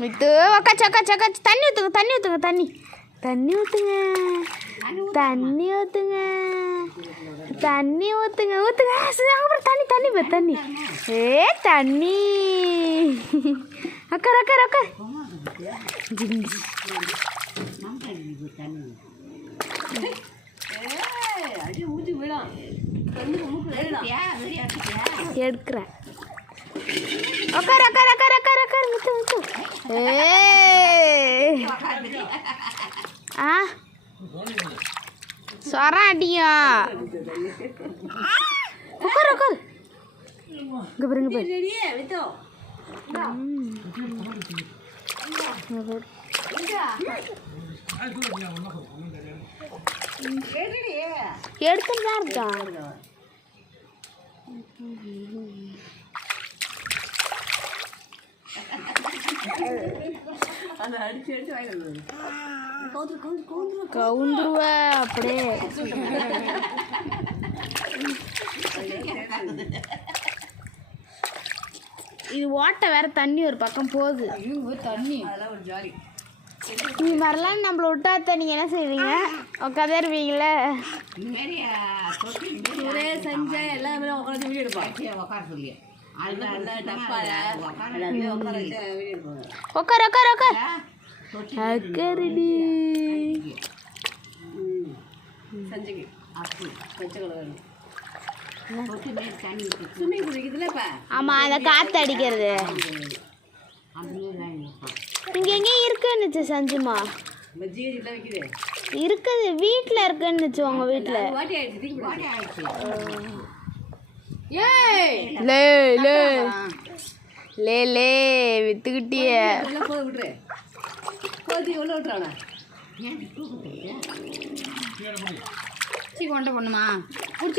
மித்து உக்காச்சு உக்காச்சு உக்காச்சு தண்ணி ஊற்றுங்க தண்ணி ஊற்றுங்க தண்ணி தண்ணி ஊற்றுங்க தண்ணி ஊற்றுங்க தண்ணி ஊற்றுங்க ஊற்றுங்க அப்புறம் தண்ணி தண்ணி போ தண்ணி ஏ தண்ணி அக்கா அக்கா அக்கா எடுக்கிறேன் உக்கார் உக்கார் உக்கார் உக்கார் உக்கார் முத்து முத்து ஆ சொரம் அடியா உக்கார் உக்கார் இங்கே பாருங்க எடுத்துட்டு தான் இருக்கா கவுந்துருவ அப்படியே இது ஓட்ட வேற தண்ணி ஒரு பக்கம் போகுது தண்ணி நீ வரலாம் நம்மள விட்டாத்த நீங்கள் என்ன செய்வீங்க உட்காதே இருப்பீங்களே செஞ்சா எல்லாமே உட்காந்து வீடியோ எடுப்பாங்க உட்கார சொல்லி உட்கார் உட்கார் உட்கார் அக்கரடி ஆமா அந்த காத்து அடிக்கிறது இங்க எங்கேயும் இருக்குன்னுச்சு சஞ்சுமா இருக்குது வீட்டில் இருக்குன்னுச்சு உங்க வீட்டில் லே லே லே லே வித்துக்கிட்டிய கொண்ட பொண்ணுமா